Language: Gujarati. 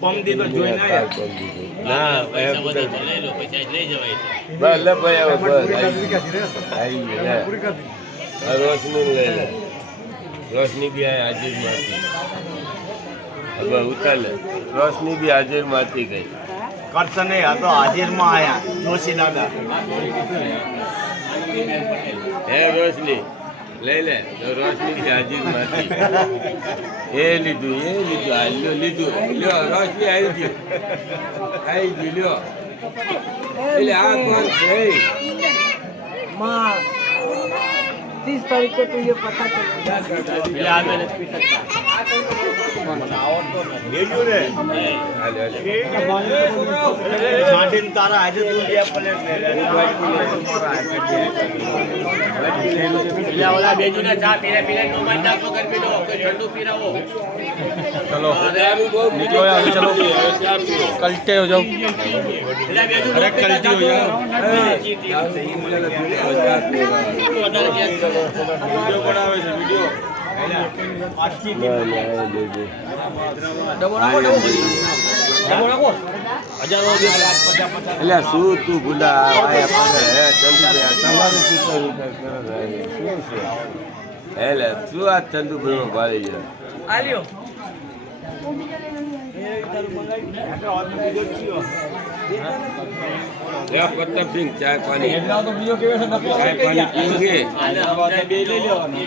પમદી તો જોઈને ના રોશની લઈ લે રોશની બી હાજર માંથી હવે ઉતાર લે રોશની બી હાજર માંથી ગઈ કરશે નહીં આ તો હાજરમાં આયા જોશી દાદા હે રોશની લઈ લે તો રોશની બી હાજર માંથી એ લીધું આ લીધું લ્યો રોશની આવી ગયું લ્યો એટલે આ કોણ છે माँ 30 तारीख को तो ये पता चलेगा તારા આજે ચા પીરા નો મત નાખો ગરમી નો કોઈ ઠંડુ પીરાવો चलो निकलो यार चलो कल्टे हो जाओ अरे कल्टी हो जाओ वीडियो बनावे છે वीडियो એટલે શું તું ગુડા તમારું શું છે એટલે શું આ ચંદુભાઈ ભાળી જાય आलियो प्रताप सिंह चाय पानी तो वीडियो केवे છે चाय पानी पीओगे બે લઈ લેવાના